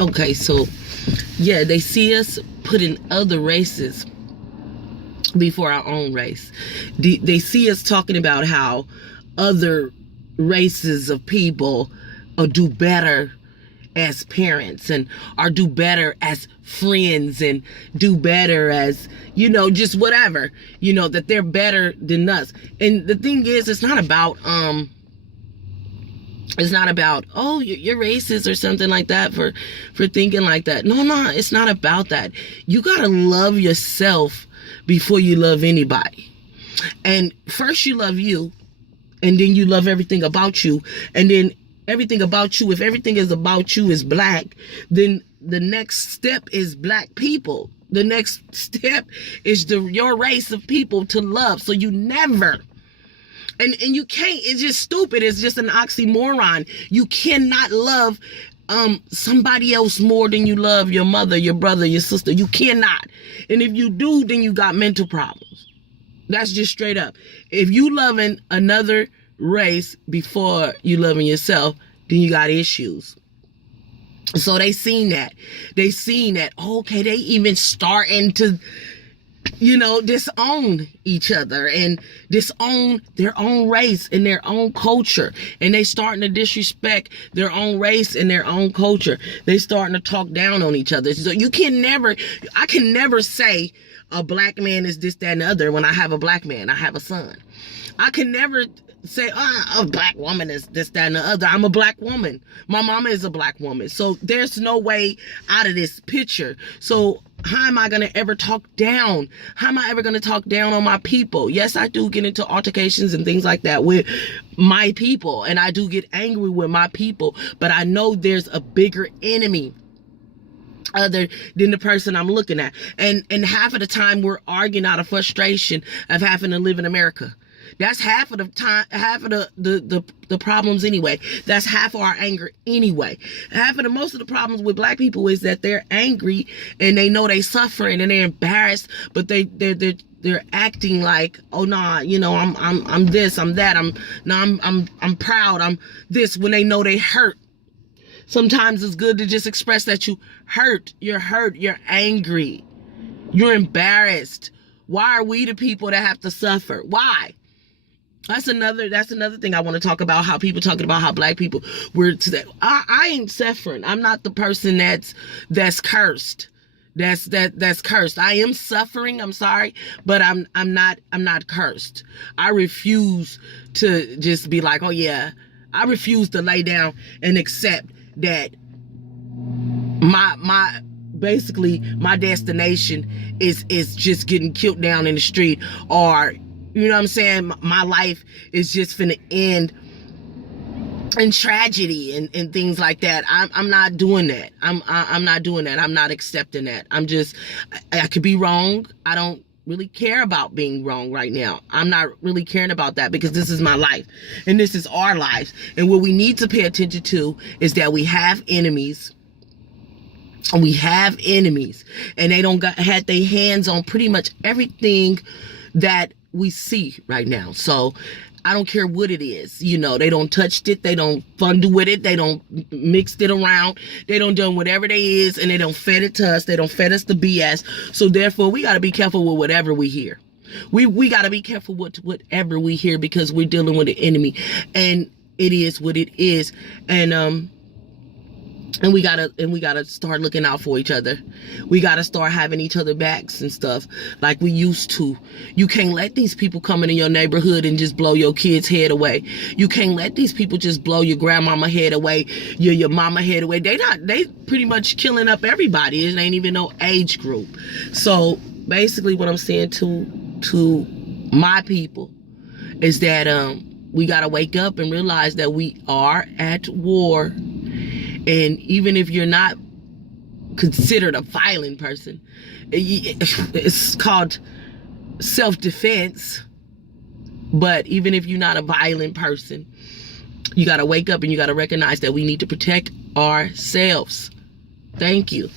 Okay, so yeah, they see us putting other races before our own race. They see us talking about how other races of people do better as parents and or do better as friends and do better as, just whatever, that they're better than us. And the thing is, it's not about oh, you're racist or something like that for thinking like that. No, it's not about that. You gotta love yourself before you love anybody. And first you love you, and then you love everything about you, and then everything about you, if everything is about you is black, then the next step is black people. The next step is your race of people to love. So you never, and you can't, it's just stupid, it's just an oxymoron. You cannot love somebody else more than you love your mother, your brother, your sister. You cannot. And if you do, then you got mental problems. That's just straight up. If you loving another race before you loving yourself, then you got issues. So they seen that. Okay, they even starting to, disown each other and disown their own race and their own culture. And they starting to disrespect their own race and their own culture. They starting to talk down on each other. So I can never say a black man is this, that, and the other when I have a black man. I have a son. I can never say, a black woman is this, that, and the other. I'm a black woman. My mama is a black woman. So there's no way out of this picture. So how am I going to ever talk down? How am I ever going to talk down on my people? Yes, I do get into altercations and things like that with my people. And I do get angry with my people. But I know there's a bigger enemy other than the person I'm looking at. And half of the time we're arguing out of frustration of having to live in America. That's half of the time, half of the problems anyway. That's half of our anger anyway. Most of the problems with black people is that they're angry and they know they suffering and they're embarrassed, but they're acting like, oh nah, I'm this, I'm that, I'm proud, I'm this, when they know they hurt. Sometimes it's good to just express that you're hurt, you're angry, you're embarrassed. Why are we the people that have to suffer? Why? That's another thing I want to talk about, how people talking about how black people I ain't suffering. I'm not the person that's cursed. That's cursed. I am suffering, I'm sorry, but I'm not cursed. I refuse to just be like, oh yeah, I refuse to lay down and accept that my destination is just getting killed down in the street, or you know what I'm saying, my life is just finna end in tragedy and things like that. I'm not doing that. I'm not doing that. I'm not accepting that. I could be wrong. I don't really care about being wrong right now. I'm not really caring about that, because this is my life and this is our lives. And what we need to pay attention to is that we have enemies. And they don't had their hands on pretty much everything that we see right now. So I don't care what it is. They don't touched it. They don't fondle with it. They don't mixed it around. They don't done whatever they is, and they don't fed it to us. They don't fed us the BS. So therefore, we got to be careful with whatever we hear. We got to be careful with whatever we hear, because we're dealing with an enemy, and it is what it is. And we gotta start looking out for each other. We gotta start having each other backs and stuff like we used to. You can't let these people come into your neighborhood and just blow your kid's head away. You can't let these people just blow your grandmama head away, your mama head away. They pretty much killing up everybody. It ain't even no age group. So basically what I'm saying to my people is that we gotta wake up and realize that we are at war. And even if you're not considered a violent person, it's called self-defense. But even if you're not a violent person, you got to wake up and you got to recognize that we need to protect ourselves. Thank you.